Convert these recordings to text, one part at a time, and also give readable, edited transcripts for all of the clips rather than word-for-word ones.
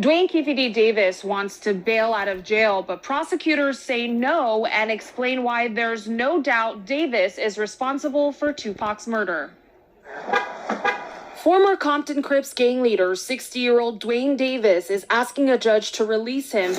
Dwayne Keefe Davis wants to bail out of jail, but prosecutors say no and explain why there's no doubt Davis is responsible for Tupac's murder. Former Compton Crips gang leader, 60-year-old Dwayne Davis, is asking a judge to release him.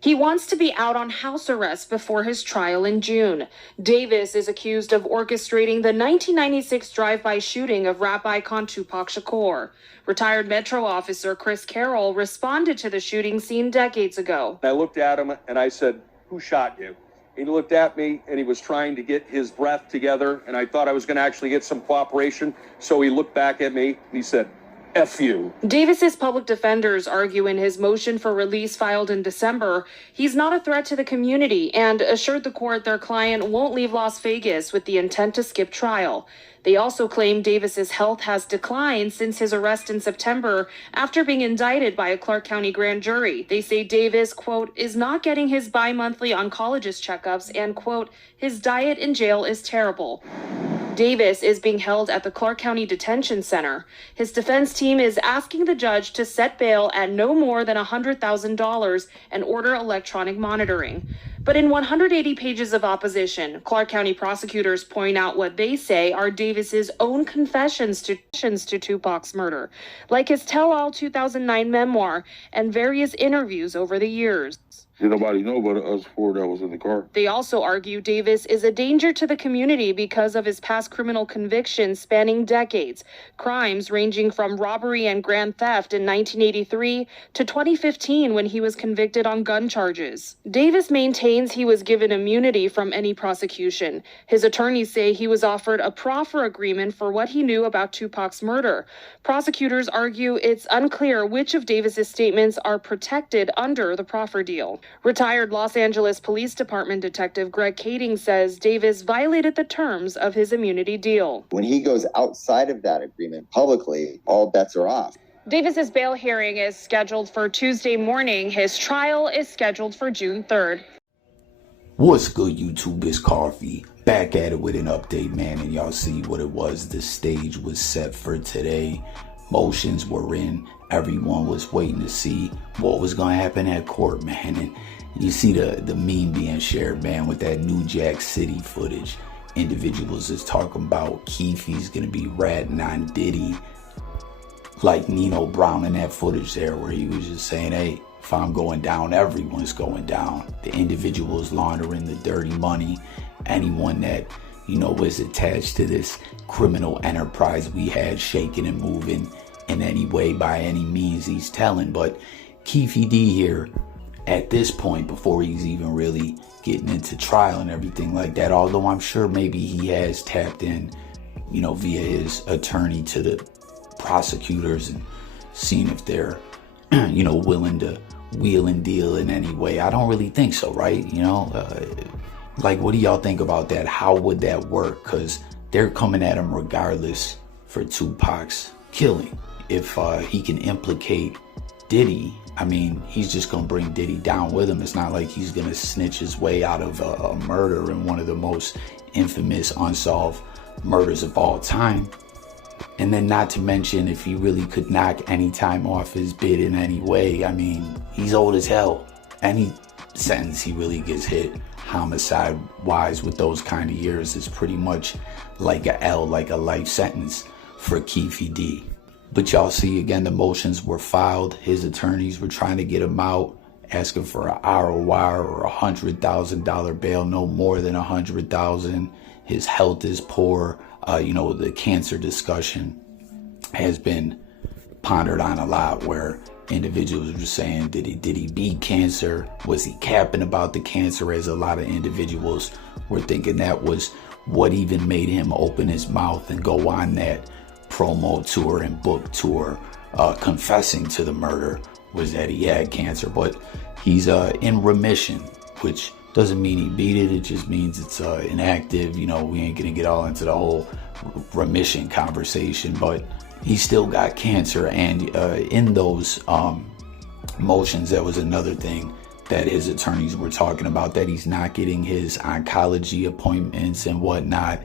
He wants to be out on house arrest before his trial in June. Davis is accused of orchestrating the 1996 drive-by shooting of rap icon Tupac Shakur. Retired Metro officer Chris Carroll responded to the shooting scene decades ago. I looked at him and I said, "Who shot you?" He looked at me and he was trying to get his breath together, and I thought I was going to actually get some cooperation. So he looked back at me and he said, "F you." Davis's public defenders argue in his motion for release filed in December, he's not a threat to the community and assured the court their client won't leave Las Vegas with the intent to skip trial. They also claim Davis's health has declined since his arrest in September after being indicted by a Clark County grand jury. They say Davis, quote, is not getting his bi-monthly oncologist checkups and, quote, his diet in jail is terrible. Davis is being held at the Clark County Detention Center. His defense team is asking the judge to set bail at no more than $100,000 and order electronic monitoring. But in 180 pages of opposition, Clark County prosecutors point out what they say are Davis's own confessions to Tupac's murder, like his tell-all 2009 memoir and various interviews over the years. Did nobody know but us four that was in the car? They also argue Davis is a danger to the community because of his past criminal convictions spanning decades, crimes ranging from robbery and grand theft in 1983 to 2015 when he was convicted on gun charges. Davis maintains he was given immunity from any prosecution. His attorneys say he was offered a proffer agreement for what he knew about Tupac's murder. Prosecutors argue it's unclear which of Davis's statements are protected under the proffer deal. Retired Los Angeles Police Department Detective Greg Kading says Davis violated the terms of his immunity deal. When he goes outside of that agreement publicly, all bets are off. Davis's bail hearing is scheduled for Tuesday morning. His trial is scheduled for June 3rd. What's good, YouTube? It's Coffee. Back at it with an update, man, and y'all see what it was. The stage was set for today. Motions were in. Everyone was waiting to see what was going to happen at court, man. And you see the meme being shared, man, with that New Jack City footage. Individuals is talking about Keefe's going to be ratting on Diddy like Nino Brown in that footage there, where he was just saying, hey, if I'm going down, everyone's going down. The individuals laundering the dirty money. Anyone that, you know, was attached to this criminal enterprise we had shaking and moving in any way, by any means he's telling. But Keefe D here, at this point, before he's even really getting into trial and everything like that, although I'm sure maybe he has tapped in, you know, via his attorney to the prosecutors and seen if they're, you know, willing to wheel and deal in any way. I don't really think so, right? You know, like, what do y'all think about that? How would that work? Because they're coming at him regardless for Tupac's killing. If he can implicate Diddy, I mean, he's just going to bring Diddy down with him. It's not like he's going to snitch his way out of a murder in one of the most infamous unsolved murders of all time. And then not to mention, if he really could knock any time off his bid in any way, I mean, he's old as hell. Any sentence he really gets hit homicide-wise with those kind of years is pretty much like a L, like a life sentence for Keefe D. But y'all see, again, the motions were filed. His attorneys were trying to get him out, asking for an ROI or $100,000 bail, no more than $100,000. His health is poor. You know, the cancer discussion has been pondered on a lot, where individuals were saying, did he beat cancer? Was he capping about the cancer? As a lot of individuals were thinking that was what even made him open his mouth and go on that promo tour and book tour, confessing to the murder, was that he had cancer. But he's in remission, which doesn't mean he beat it. It just means it's inactive. You know, we ain't gonna get all into the whole remission conversation, but he still got cancer. And in those motions, that was another thing that his attorneys were talking about, that he's not getting his oncology appointments and whatnot.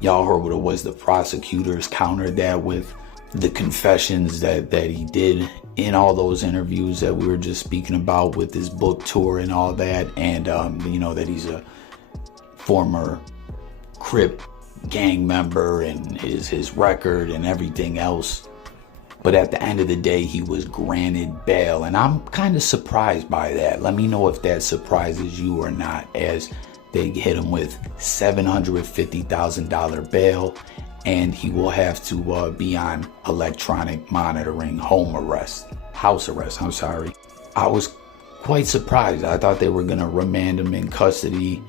Y'all heard what it was. The prosecutors countered that with the confessions that he did in all those interviews that we were just speaking about with his book tour and all that, and that he's a former Crip gang member and his record and everything else. But at the end of the day, he was granted bail, and I'm kind of surprised by that. Let me know if that surprises you or not, as they hit him with $750,000 bail, and he will have to be on electronic monitoring, house arrest. I was quite surprised. I thought they were going to remand him in custody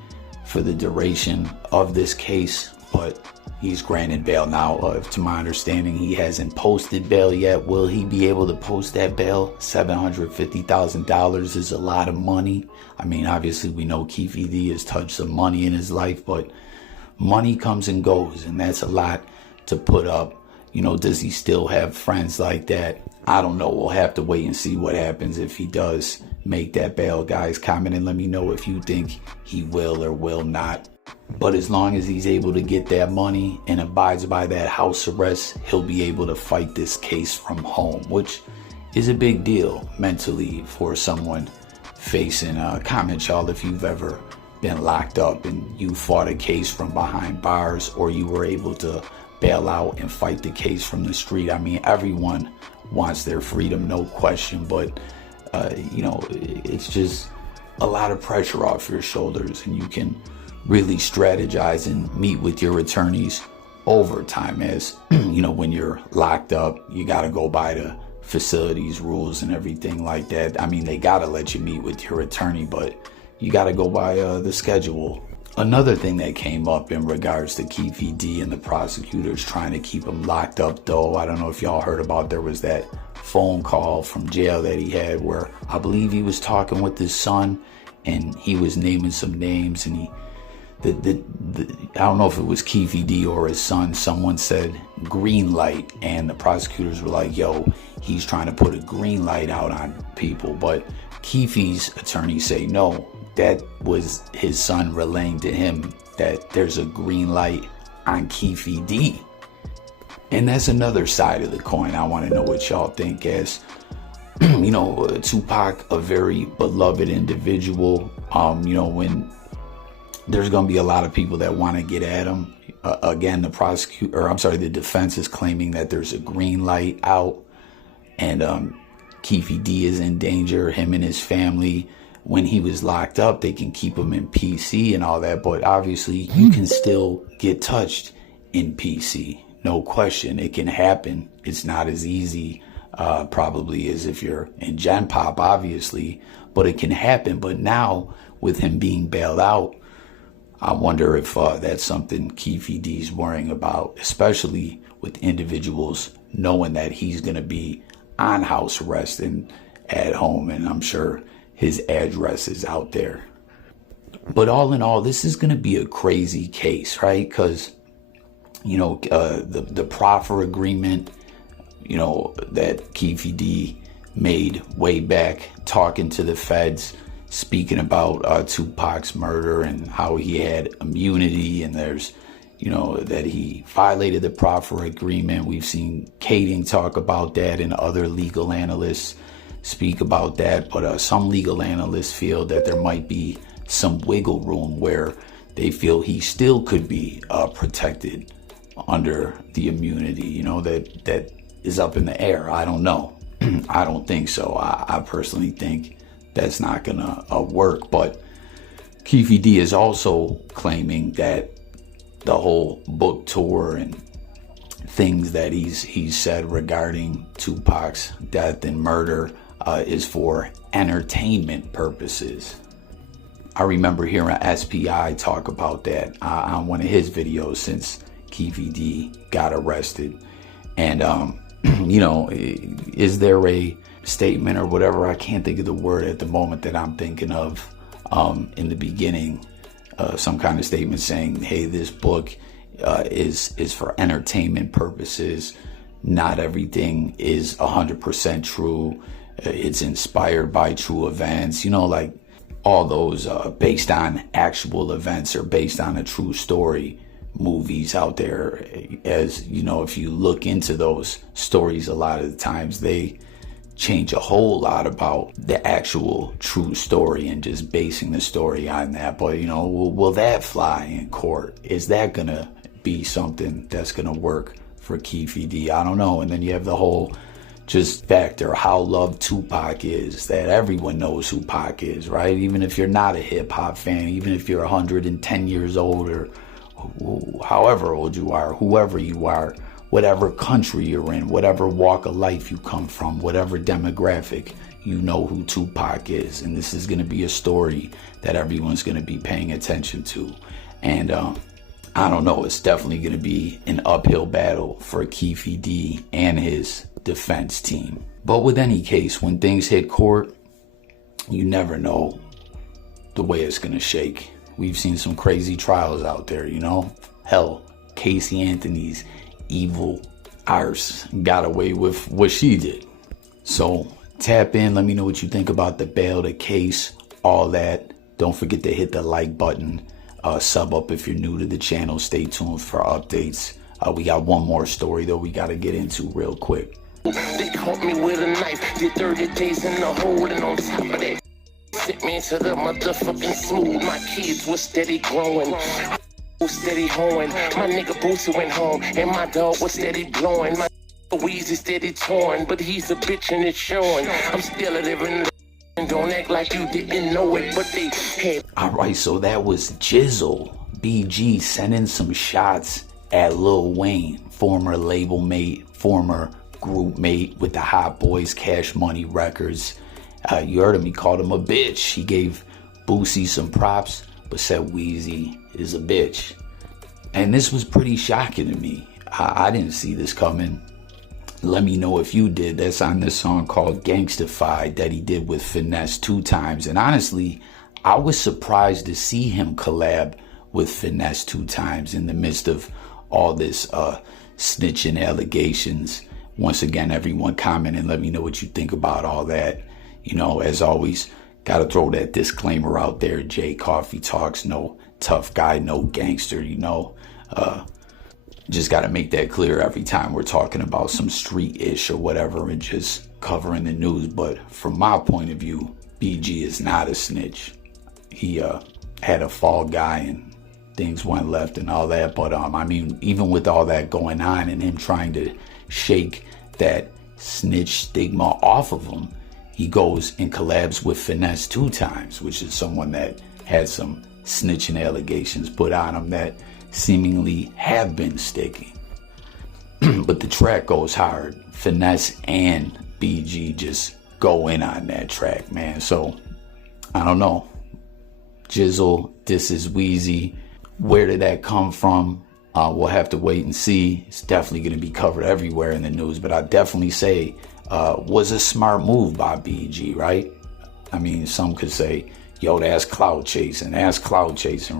for the duration of this case, but he's granted bail now. To my understanding, he hasn't posted bail yet. Will he be able to post that bail? $750,000 is a lot of money. I mean, obviously we know Keefe has touched some money in his life, but money comes and goes, and that's a lot to put up. Does he still have friends like that? I don't know. We'll have to wait and see what happens if he does make that bail. Guys, comment and let me know if you think he will or will not. But as long as he's able to get that money and abides by that house arrest, he'll be able to fight this case from home, which is a big deal mentally for someone facing. Comment, y'all, if you've ever been locked up and you fought a case from behind bars, or you were able to bail out and fight the case from the street. I mean, everyone wants their freedom, no question, but it's just a lot of pressure off your shoulders, and you can really strategize and meet with your attorneys over time. As when you're locked up, you got to go by the facilities rules and everything like that. I mean, they got to let you meet with your attorney, but you got to go by the schedule. Another thing that came up in regards to Keefe and the prosecutors trying to keep him locked up, though, I don't know if y'all heard about, there was that phone call from jail that he had where I believe he was talking with his son, and he was naming some names, and I don't know if it was Keefe or his son, someone said green light, and the prosecutors were like, yo, he's trying to put a green light out on people. But Keefe's attorneys say no, that was his son relaying to him that there's a green light on Keefe D. And that's another side of the coin. I want to know what y'all think, as Tupac, a very beloved individual. When there's going to be a lot of people that want to get at him. Again, the defense is claiming that there's a green light out, and Keefe D is in danger, him and his family. When he was locked up, they can keep him in PC and all that, but obviously you can still get touched in PC. No question, it can happen. It's not as easy probably as if you're in Gen Pop, obviously, but it can happen. But now with him being bailed out, I wonder if that's something Keefe D's worrying about, especially with individuals knowing that he's going to be on house arrest and at home, and I'm sure his address is out there. But all in all, this is going to be a crazy case, right? Because, the proffer agreement, that Keefe D made way back, talking to the feds, speaking about Tupac's murder and how he had immunity, and there's, that he violated the proffer agreement. We've seen Kading talk about that, and other legal analysts speak about that. But some legal analysts feel that there might be some wiggle room where they feel he still could be protected under the immunity, that is up in the air. I don't know. I don't think so. I personally think that's not gonna work. But Keefe D is also claiming that the whole book tour and things that he's said regarding Tupac's death and murder is for entertainment purposes. I remember hearing SPI talk about that on one of his videos since Keefe D got arrested. And is there a statement or whatever, I can't think of the word at the moment that I'm thinking of, in the beginning, some kind of statement saying, hey, this book is for entertainment purposes. Not everything is 100% true. It's inspired by true events, like all those based on actual events or based on a true story movies out there. As you know, if you look into those stories, a lot of the times they change a whole lot about the actual true story and just basing the story on that. But you know, will that fly in court? Is that gonna be something that's gonna work for Keefe D? I don't know. And then you have the whole just factor how loved Tupac is, that everyone knows who Pac is, right? Even if you're not a hip-hop fan, even if you're 110 years old or however old you are, whoever you are, whatever country you're in, whatever walk of life you come from, whatever demographic, you know who Tupac is. And this is going to be a story that everyone's going to be paying attention to. And I don't know, it's definitely going to be an uphill battle for Keefe D and his defense team. But with any case, when things hit court, you never know the way it's going to shake. We've seen some crazy trials out there, you know? Hell, Casey Anthony's evil arse got away with what she did. So tap in, let me know what you think about the bail, the case, all that. Don't forget to hit the like button, sub up if you're new to the channel. Stay tuned for updates. We got one more story though we got to get into real quick. They caught me with a knife, did 30 days in the hole, and on top of that, sent me to the motherfucking smooth. My kids were steady growing, steady hoeing. My nigga Boosie went home, and my dog was steady blowing. My Weezy steady torn, but he's a bitch and it's showing. I'm still living, and don't act like you didn't know it, but they had. Alright, so that was Jizzle, BG, sending some shots at Lil Wayne, former label mate, former group mate with the Hot Boys, Cash Money Records. You heard him, he called him a bitch. He gave Boosie some props, but said Weezy is a bitch. And this was pretty shocking to me. I didn't see this coming. Let me know if you did. That's on this song called Gangstified that he did with Finesse 2 times. And honestly, I was surprised to see him collab with Finesse 2 times in the midst of all this snitching allegations. Once again, everyone comment and let me know what you think about all that. You know, as always, gotta throw that disclaimer out there. Jay Coffee Talks, no tough guy, no gangster, you know. Just gotta make that clear every time we're talking about some street-ish or whatever and just covering the news. But from my point of view, BG is not a snitch. He had a fall guy and things went left and all that. But I mean, even with all that going on and him trying to shake that snitch stigma off of him, he goes and collabs with Finesse 2 times, which is someone that had some snitching allegations put on him that seemingly have been sticking. But the track goes hard. Finesse and BG just go in on that track, man. So I don't know. Jizzle, this is Weezy. Where did that come from? We'll have to wait and see. It's definitely going to be covered everywhere in the news, but I definitely say was a smart move by BG, right? I mean, some could say, yo, that's clout chasing,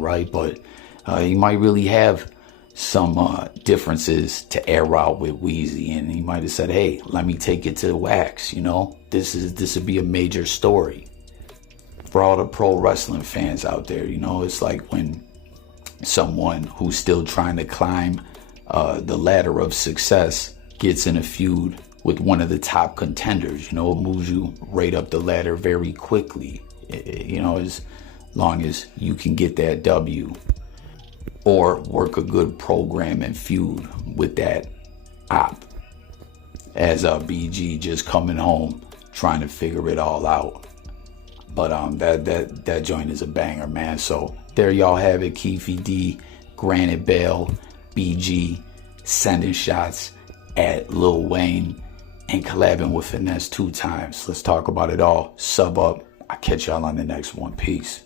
right? But he might really have some differences to air out with Weezy, and he might have said, hey, let me take it to the wax, you know? This would be a major story. For all the pro wrestling fans out there, you know, it's like when someone who's still trying to climb the ladder of success gets in a feud with one of the top contenders. You know, it moves you right up the ladder very quickly, you know, as long as you can get that W or work a good program and feud with that op. As BG just coming home trying to figure it all out. But that joint is a banger, man. So there y'all have it. Keefe D granted bail, BG sending shots at Lil Wayne and collabing with Finesse 2 times. Let's talk about it all. Sub up. I'll catch y'all on the next one. Peace.